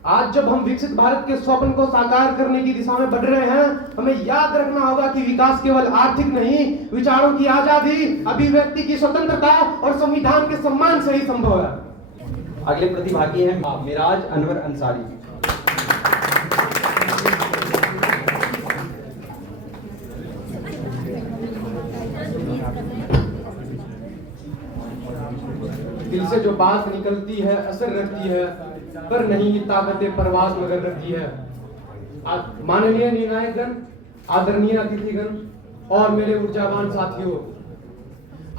आज जब हम विकसित भारत के स्वप्न को साकार करने की दिशा में बढ़ रहे हैं, हमें याद रखना होगा कि विकास केवल आर्थिक नहीं, विचारों की आजादी, अभिव्यक्ति की स्वतंत्रता और संविधान के सम्मान से ही संभव है। अगले प्रतिभागी हैं मिराज अनवर अंसारी। दिल से जो बात निकलती है असर रखती है, पर नहीं ताकतें परवाज मगर रखती है। माननीय निर्णायकगण, आदरणीय अतिथिगण और मेरे ऊर्जावान साथियों,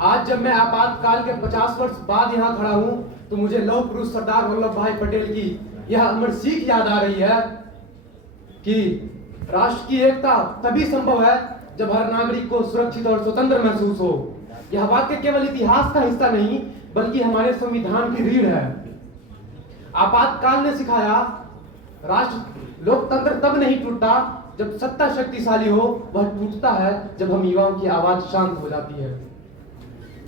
आज जब मैं आपातकाल के 50 वर्ष बाद यहाँ खड़ा हूँ तो मुझे लौह पुरुष सरदार वल्लभ भाई पटेल की यह अमर सीख याद आ रही है कि राष्ट्र की एकता तभी संभव है जब हर नागरिक को सुरक्षित और स्वतंत्र महसूस हो। यह वाक्य केवल इतिहास का हिस्सा नहीं बल्कि हमारे संविधान की रीढ़ है। आपातकाल ने सिखाया राष्ट्र लोकतंत्र तब नहीं टूटता जब सत्ता शक्तिशाली हो, वह टूटता है जब हम युवाओं की आवाज शांत हो जाती है।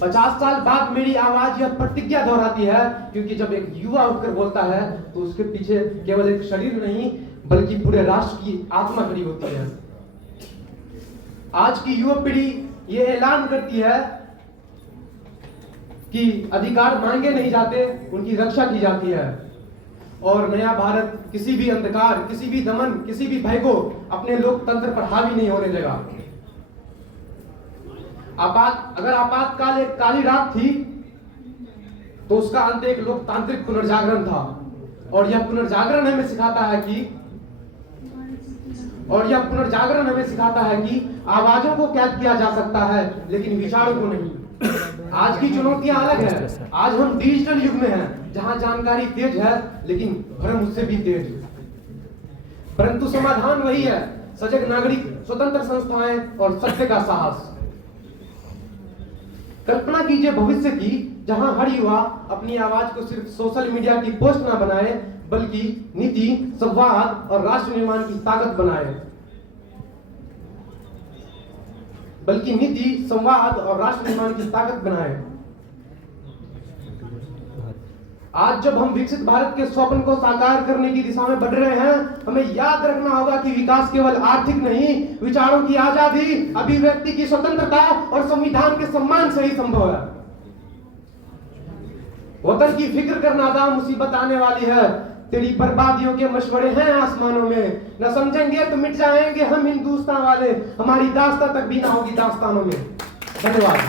50 साल बाद मेरी आवाज यह प्रतिज्ञा दोहराती है, क्योंकि जब एक युवा उठकर बोलता है तो उसके पीछे केवल एक शरीर नहीं बल्कि पूरे राष्ट्र की आत्मा खड़ी होती है। आज की युवा पीढ़ी ये ऐलान करती है कि अधिकार मांगे नहीं जाते, उनकी रक्षा की जाती है। और नया भारत किसी भी अंधकार, किसी भी दमन, किसी भी भय को अपने लोकतंत्र पर हावी नहीं होने देगा। अगर आपातकाल एक काली रात थी तो उसका अंत एक लोकतांत्रिक पुनर्जागरण था। और यह पुनर्जागरण हमें सिखाता है कि आवाजों को कैद किया जा सकता है लेकिन विचारों को नहीं। आज की चुनौतियां अलग है। आज हम डिजिटल युग में हैं जहां जानकारी तेज है लेकिन भ्रम उससे भी तेज है। परंतु समाधान वही है, सजग नागरिक, स्वतंत्र संस्थाएं और सत्य का साहस। कल्पना कीजिए भविष्य की जहां हर युवा अपनी आवाज को सिर्फ सोशल मीडिया की पोस्ट ना बनाए बल्कि नीति, संवाद और राष्ट्र निर्माण की ताकत बनाए। आज जब हम विकसित भारत के स्वप्न को साकार करने की दिशा में बढ़ रहे हैं, हमें याद रखना होगा कि विकास केवल आर्थिक नहीं, विचारों की आजादी, अभिव्यक्ति की स्वतंत्रता और संविधान के सम्मान से ही संभव है। वतन की फिक्र कर नादाम, मुसीबत आने वाली है, तेरी बर्बादियों के मशवरे हैं आसमानों में। न समझेंगे तो मिट जाएंगे हम हिंदुस्तान वाले, हमारी दास्तां तक भी ना होगी दास्तानों में। धन्यवाद।